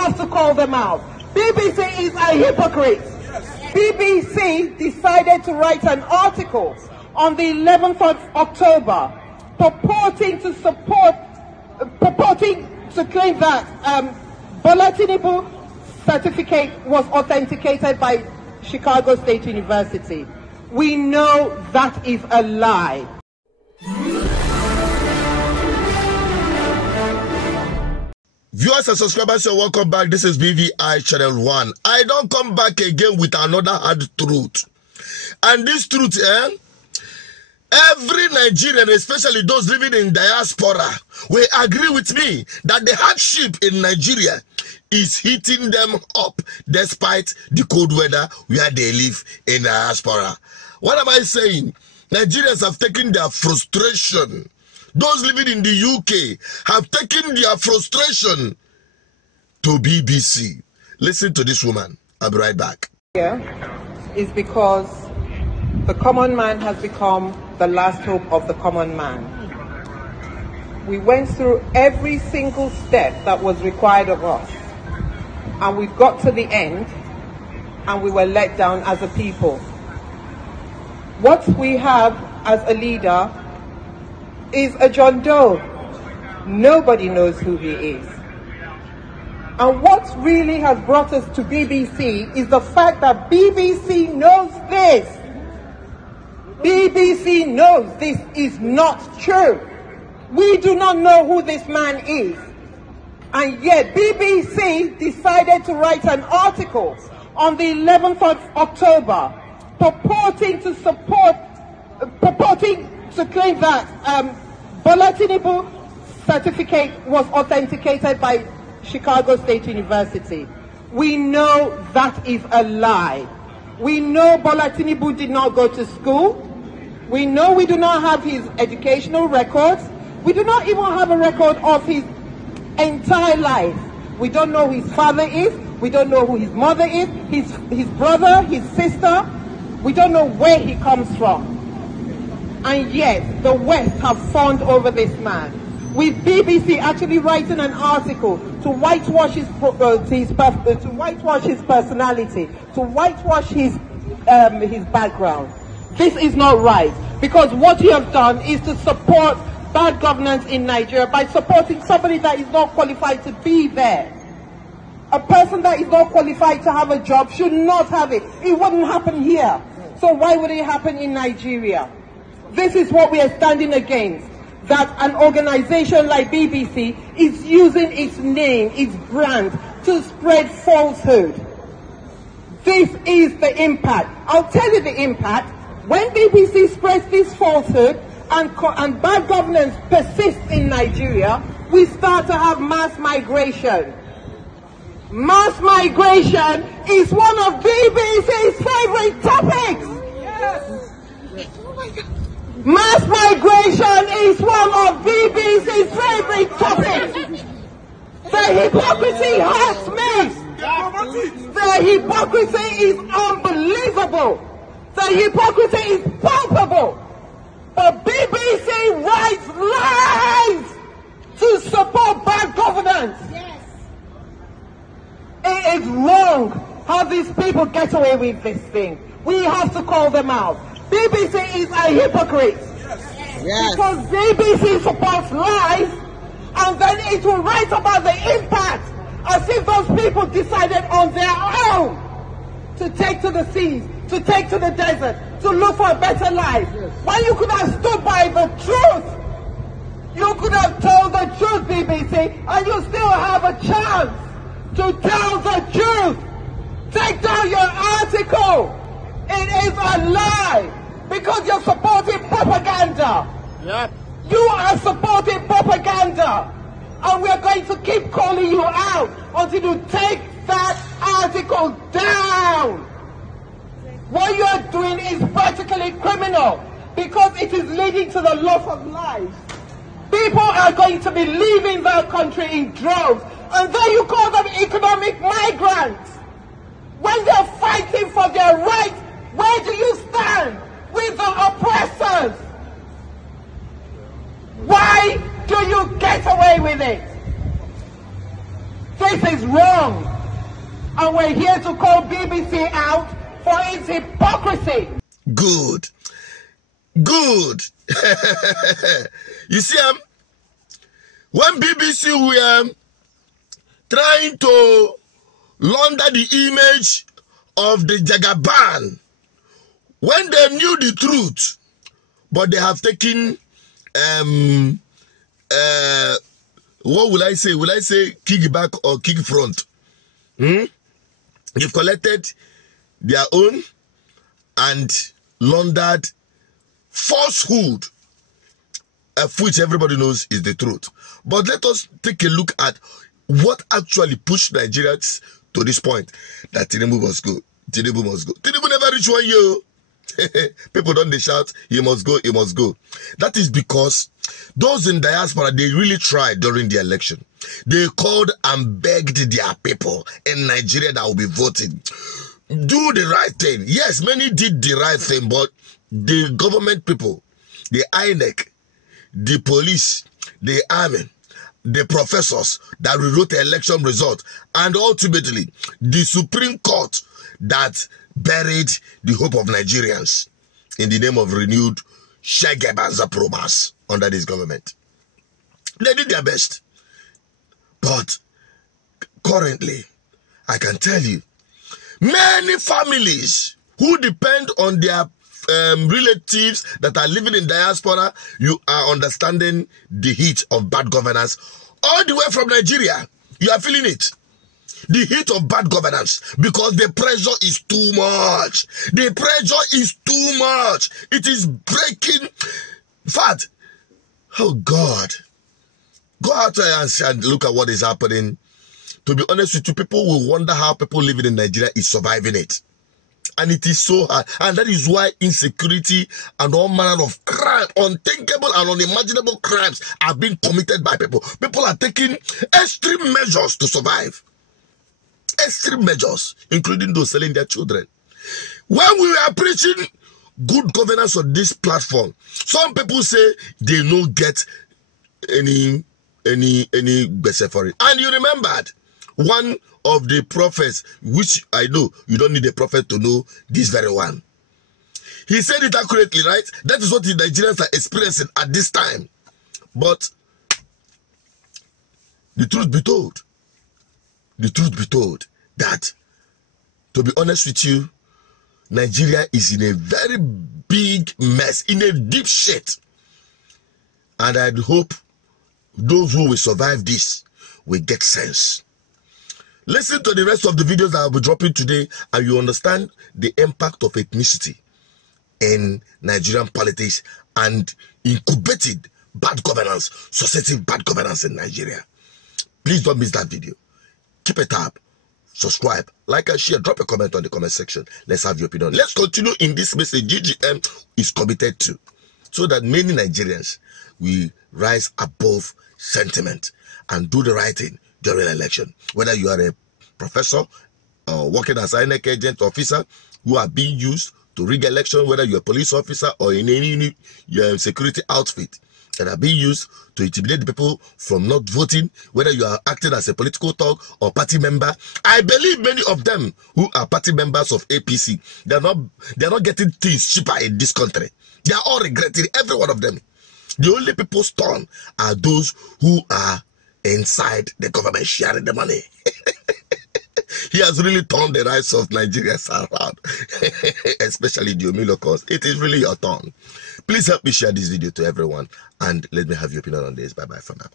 have to call them out. BBC is a hypocrite. BBC decided to write an article on the 11th of October purporting to claim that Bola Tinubu certificate was authenticated by Chicago State University. We know that is a lie. Viewers and subscribers, you're welcome back. This is BVI Channel 1. I don't come back again with another hard truth. And this truth, every Nigerian, especially those living in diaspora, will agree with me that the hardship in Nigeria is hitting them up despite the cold weather where they live in diaspora. What am I saying? Nigerians have taken their frustration. Those living in the UK have taken their frustration to BBC. Listen to this woman. I'll be right back. Here is because the common man has become the last hope of the common man. We went through every single step that was required of us, and we got to the end, and we were let down as a people. What we have as a leader is a John Doe. Nobody knows who he is. And what really has brought us to BBC is the fact that BBC knows this. BBC knows this is not true. We do not know who this man is. And yet BBC decided to write an article on the 11th of October purporting to claim that Bola Tinubu certificate was authenticated by Chicago State University. We know that is a lie. We know Bola Tinubu did not go to school. We know we do not have his educational records. We do not even have a record of his entire life. We don't know who his father is. We don't know who his mother is, his brother, his sister. We don't know where he comes from. And yet, the West have fawned over this man. With BBC actually writing an article to whitewash his personality, to whitewash his background. This is not right, because what you have done is to support bad governance in Nigeria by supporting somebody that is not qualified to be there. A person that is not qualified to have a job should not have it. It wouldn't happen here. So why would it happen in Nigeria? This is what we are standing against, that an organization like BBC is using its name, its brand, to spread falsehood. This is the impact. I'll tell you the impact. When BBC spreads this falsehood and bad governance persists in Nigeria, we start to have mass migration. Mass migration is one of BBC's favorite topics. Yes. Oh my God. Mass migration is one of BBC's favorite topics. The hypocrisy hurts me. The hypocrisy is unbelievable. The hypocrisy is palpable. But BBC writes lies to support bad governance. Yes. It is wrong how these people get away with this thing. We have to call them out. BBC is a hypocrite. Yes. Because BBC supports lies, and then it will write about the impact as if those people decided on their own to take to the seas, to take to the desert, to look for a better life. Yes. When you could have stood by the truth. You could have told the truth, BBC, and you still have a chance to tell the truth. Take down your article. It is a lie. Because you're supporting propaganda. Yep. You are supporting propaganda. And we're going to keep calling you out until you take that article down. What you're doing is practically criminal, because it is leading to the loss of lives. People are going to be leaving their country in droves, and then you call them economic migrants. When they're fighting for their rights, where do you stand? With the oppressors. Why do you get away with it? This is wrong. And we're here to call BBC out for its hypocrisy. Good. Good. You see, when BBC were trying to launder the image of the Jagaban, when they knew the truth, but they have taken, what will I say? Will I say kick back or kick front? You've collected their own and laundered falsehood, of which everybody knows is the truth. But let us take a look at what actually pushed Nigerians to this point that Tinubu must go. Tinubu must go. Tinubu never reached 1 year. People don't they shout, he must go, he must go. That is because those in diaspora, they really tried during the election. They called and begged their people in Nigeria that will be voting, do the right thing. Yes, many did the right thing, but the government people, the INEC, the police, the army, the professors that rewrote the election result, and ultimately the Supreme Court that buried the hope of Nigerians in the name of renewed Shegebanza promise under this government. They did their best. But currently, I can tell you, many families who depend on their relatives that are living in diaspora, you are understanding the heat of bad governance all the way from Nigeria. You are feeling it. The heat of bad governance, because the pressure is too much. The pressure is too much. It is breaking. In fact, oh God, go out there and look at what is happening. To be honest with you, people will wonder how people living in Nigeria is surviving it. And it is so hard. And that is why insecurity and all manner of crime, unthinkable and unimaginable crimes are being committed by people. People are taking extreme measures to survive. Extreme measures, including those selling their children. When we are preaching good governance on this platform, some people say they don't get any bese for it. And you remembered one of the prophets, which I know you don't need a prophet to know this very one. He said it accurately, right? That is what the Nigerians are experiencing at this time. But the truth be told, that, to be honest with you, Nigeria is in a very big mess, in a deep shit. And I'd hope those who will survive this will get sense. Listen to the rest of the videos that I'll be dropping today, and you understand the impact of ethnicity in Nigerian politics and incubated bad governance, successive bad governance in Nigeria. Please don't miss that video. Keep a tab, subscribe, like and share, drop a comment on the comment section. Let's have your opinion. Let's continue in this message GGM is committed to, so that many Nigerians will rise above sentiment and do the right thing during election. Whether you are a professor or working as an INEC agent officer who are being used to rig election, whether you're a police officer or in any security outfit that are being used to intimidate the people from not voting, whether you are acting as a political thug or party member. I believe many of them who are party members of APC, they're not getting things cheaper in this country. They are all regretting, every one of them. The only people stunned are those who are inside the government sharing the money. He has really turned the rights of Nigerians around, especially the Omilocos. It is really your turn. Please help me share this video to everyone, and let me have your opinion on this. Bye-bye for now.